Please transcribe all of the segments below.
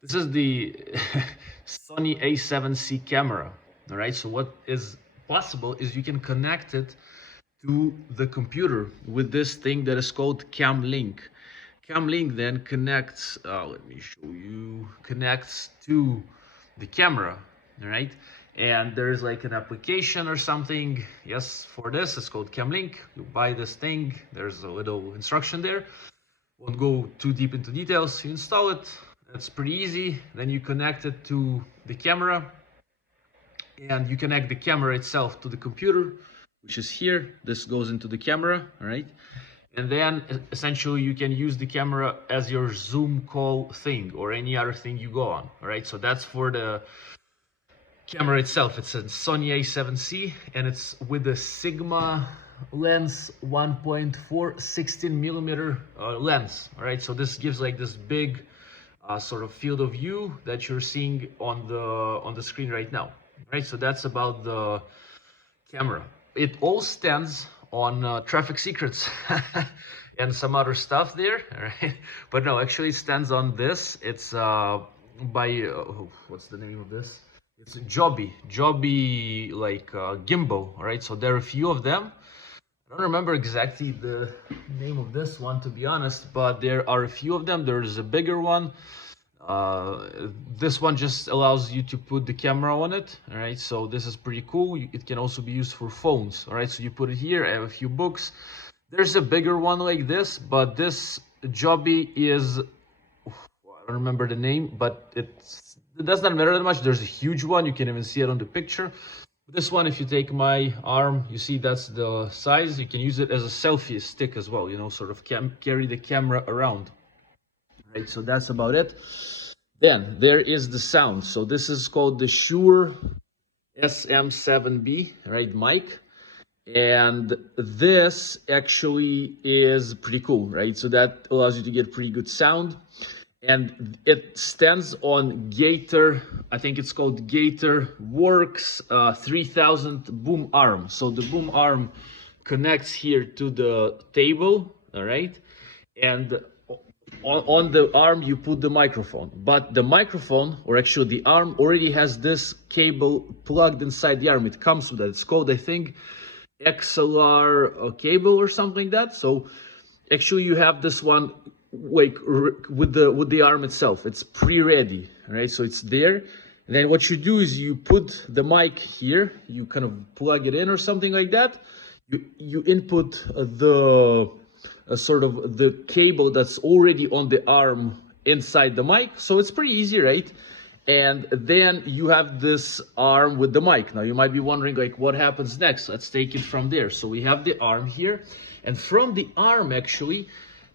This is the Sony A7C camera. All right. So what is possible is you can connect it to the computer with this thing that is called Cam Link. Cam Link then connects. Let me show you. Connects to the camera. All right. And there's like an application or something. Yes, for this it's called Cam Link. You buy this thing. There's a little instruction there. Won't go too deep into details. You install it. It's pretty easy. Then you connect it to the camera, and you connect the camera itself to the computer, which is here. This goes into the camera, all right? And then essentially you can use the camera as your Zoom call thing or any other thing you go on, all right? So that's for the camera itself. It's a Sony A7C and it's with a Sigma lens 1.4 16 millimeter lens, all right? So this gives like this big sort of field of view that you're seeing on the screen right now, right? So that's about the camera. It all stands on traffic secrets and some other stuff there, right? But no, actually it stands on this. It's by what's the name of this? It's Joby like gimbal, all right? So there are a few of them. I don't remember exactly the name of this one, to be honest, but there are a few of them. There's a bigger one. This one just allows you to put the camera on it, all right? So this is pretty cool. It can also be used for phones, all right? So you put it here. I have a few books. There's a bigger one like this, but this Joby is, I don't remember the name, but it does not matter that much. There's a huge one. You can even see it on the picture. This one, if you take my arm, you see that's the size. You can use it as a selfie stick as well, you know, sort of carry the camera around. Right, so that's about it. Then there is the sound. So this is called the Shure SM7B, right, mic. And this actually is pretty cool, right? So that allows you to get pretty good sound. And it stands on Gator, I think it's called Gator Works 3000 boom arm. So the boom arm connects here to the table, all right? And on the arm you put the microphone, but the microphone, or actually the arm, already has this cable plugged inside the arm. It comes with that. It's called, I think, XLR cable or something like that. So actually you have this one like with the arm itself. It's pre-ready, right? So it's there. And then what you do is you put the mic here, you kind of plug it in or something like that. You input the sort of the cable that's already on the arm inside the mic. So it's pretty easy, right? And then you have this arm with the mic. Now you might be wondering, like, what happens next? Let's take it from there. So we have the arm here, and from the arm, actually,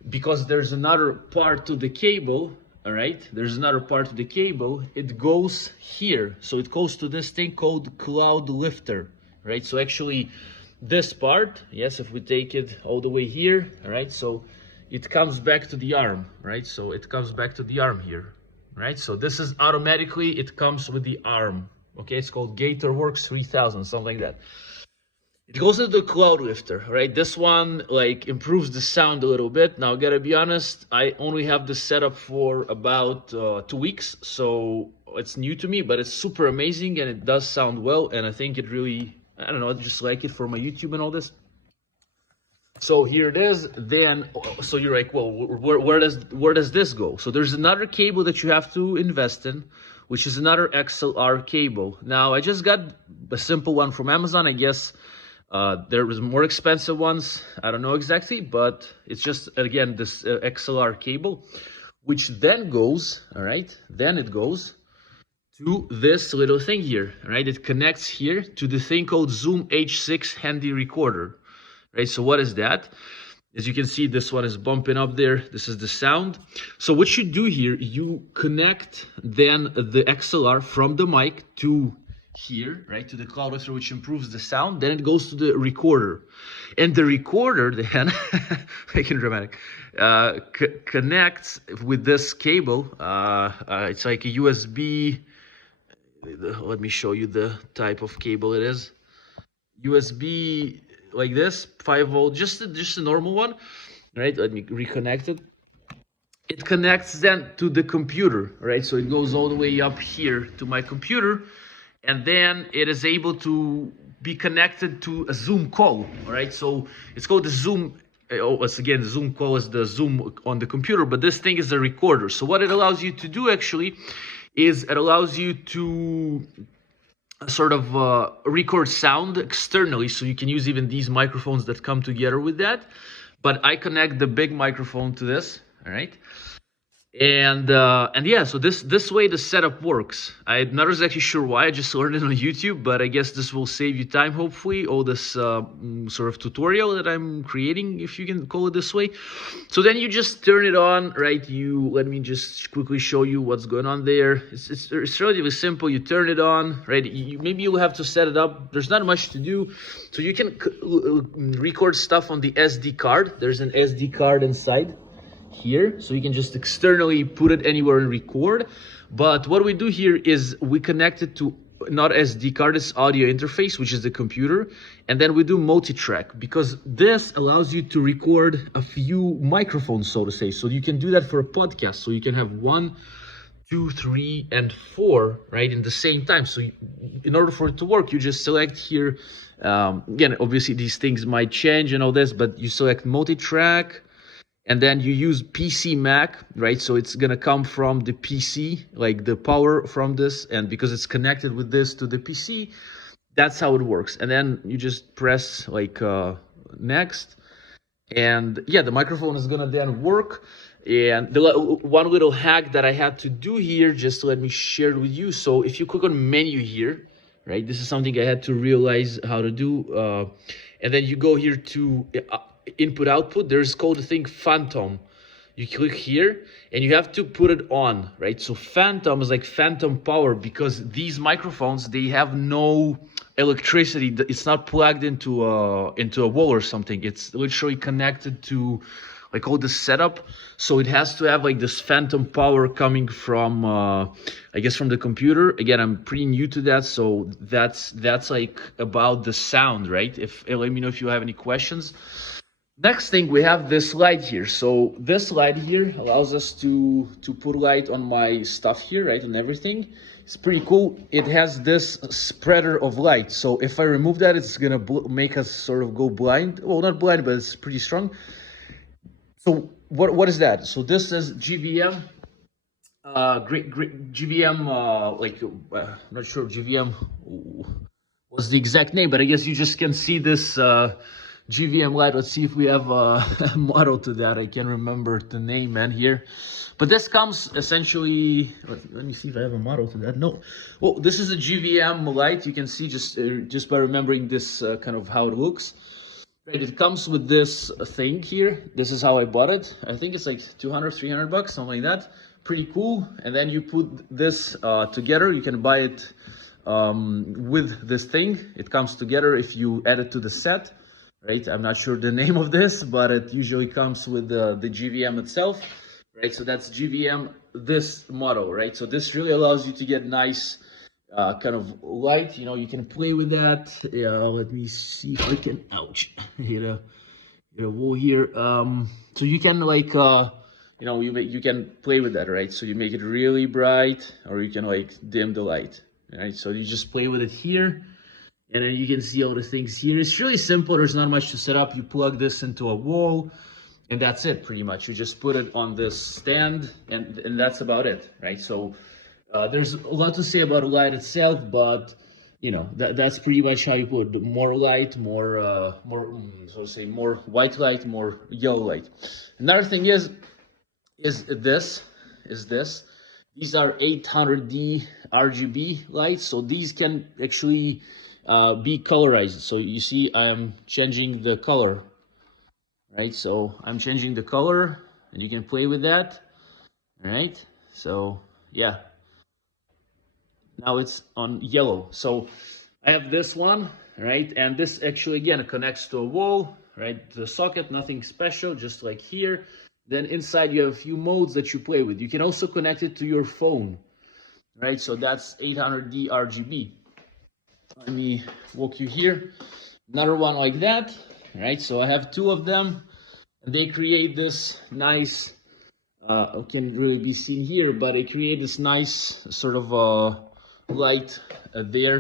because there's another part to the cable, all right, there's another part to the cable, it goes here. So it goes to this thing called cloud lifter, right? So actually this part, yes, if we take it all the way here, all right, so it comes back to the arm, right? So it comes back to the arm here, right? So this is automatically, it comes with the arm, okay? It's called Gator Works 3000, something like that. It goes into the cloud lifter, right? This one like improves the sound a little bit. Now, I gotta be honest, I only have this setup for about 2 weeks, so it's new to me, but it's super amazing and it does sound well. And I think it really, I don't know, I just like it for my YouTube and all this. So here it is. Then, so you're like, well, where does this go? So there's another cable that you have to invest in, which is another XLR cable. Now, I just got a simple one from Amazon, I guess. There was more expensive ones. I don't know exactly, but it's just, again, this XLR cable, which then goes, all right, then it goes to this little thing here, right? It connects here to the thing called Zoom H6 handy recorder, right? So what is that? As you can see, this one is bumping up there. This is the sound. So what you do here, you connect then the XLR from the mic to here, right, to the cloud lifter, which improves the sound. Then it goes to the recorder, and the recorder then making dramatic connects with this cable. It's like a USB. Let me show you the type of cable it is. USB like this, 5 volt, just a normal one, right? Let me reconnect it. it connects then to the computer, right? So it goes all the way up here to my computer, and then it is able to be connected to a Zoom call, right? So it's called the Zoom. It's again, the Zoom call is the Zoom on the computer, but this thing is a recorder. So what it allows you to do actually is it allows you to sort of record sound externally, so you can use even these microphones that come together with that. But I connect the big microphone to this, all right? And yeah, so this way the setup works. I'm not exactly sure why. I just learned it on YouTube, but I guess this will save you time, hopefully, all this sort of tutorial that I'm creating, if you can call it this way. So then you just turn it on, right? Let me just quickly show you what's going on there. It's relatively simple. You turn it on, right? Maybe you'll have to set it up. There's not much to do. So you can record stuff on the SD card. There's an SD card inside here, so you can just externally put it anywhere and record. But what we do here is we connect it to not SD card, it's audio interface, which is the computer, and then we do multi-track, because this allows you to record a few microphones, so to say. So you can do that for a podcast, so you can have 1, 2, 3, and 4 right in the same time. So in order for it to work, you just select here, again, obviously these things might change and all this, but you select multi-track, and then you use PC Mac, right? So it's gonna come from the PC, like the power from this, and because it's connected with this to the PC, that's how it works. And then you just press like next, and yeah, the microphone is gonna then work. And the one little hack that I had to do here, just let me share it with you. So if you click on menu here, right, this is something I had to realize how to do, and then you go here to input output. There's called the thing phantom. You click here and you have to put it on, right? So phantom is like phantom power, because these microphones, they have no electricity. It's not plugged into a wall or something. It's literally connected to like all the setup. So it has to have like this phantom power coming from I guess from the computer. Again, I'm pretty new to that, so that's like about the sound, right? Let me know if you have any questions. Next thing, we have this light here. So this light here allows us to put light on my stuff here, right, on everything. It's pretty cool. It has this spreader of light. So if I remove that, it's gonna make us sort of go blind. Well, not blind, but it's pretty strong. So what is that? So this is GVM. Great GVM. I'm not sure GVM was the exact name, but I guess you just can see this GVM light. Let's see if we have a model to that. I can't remember the name, man, here. But this comes essentially, let me see if I have a model to that. No. Well, this is a GVM light. You can see just by remembering this kind of how it looks. Right, it comes with this thing here. This is how I bought it. I think it's like 200, 300 bucks, something like that. Pretty cool. And then you put this together. You can buy it with this thing. It comes together if you add it to the set. Right, I'm not sure the name of this, but it usually comes with the GVM itself, right? So that's GVM, this model, right? So this really allows you to get nice kind of light. You know, you can play with that. Yeah, let me see if I can, ouch, hit a wall here. So you can like, you know, you can play with that, right? So you make it really bright, or you can like dim the light, right? So you just play with it here. And then you can see all the things here. It's really simple. There's not much to set up. You plug this into a wall, and that's it pretty much. You just put it on this stand, and that's about it, right? So there's a lot to say about the light itself, but you know, that's pretty much how you put it. More light, more more white light, more yellow light. Another thing is this. These are 800D RGB lights, so these can actually be colorized. So you see I am changing the color, right? So I'm changing the color, and you can play with that. All right, so yeah, now it's on yellow. So I have this one, right? And this actually again connects to a wall, right? The socket, nothing special, just like here. Then inside you have a few modes that you play with. You can also connect it to your phone, right? So that's 800D RGB. Let me walk you here. Another one like that, right? So I have two of them, and they create this nice can really be seen here, but I create this nice sort of light there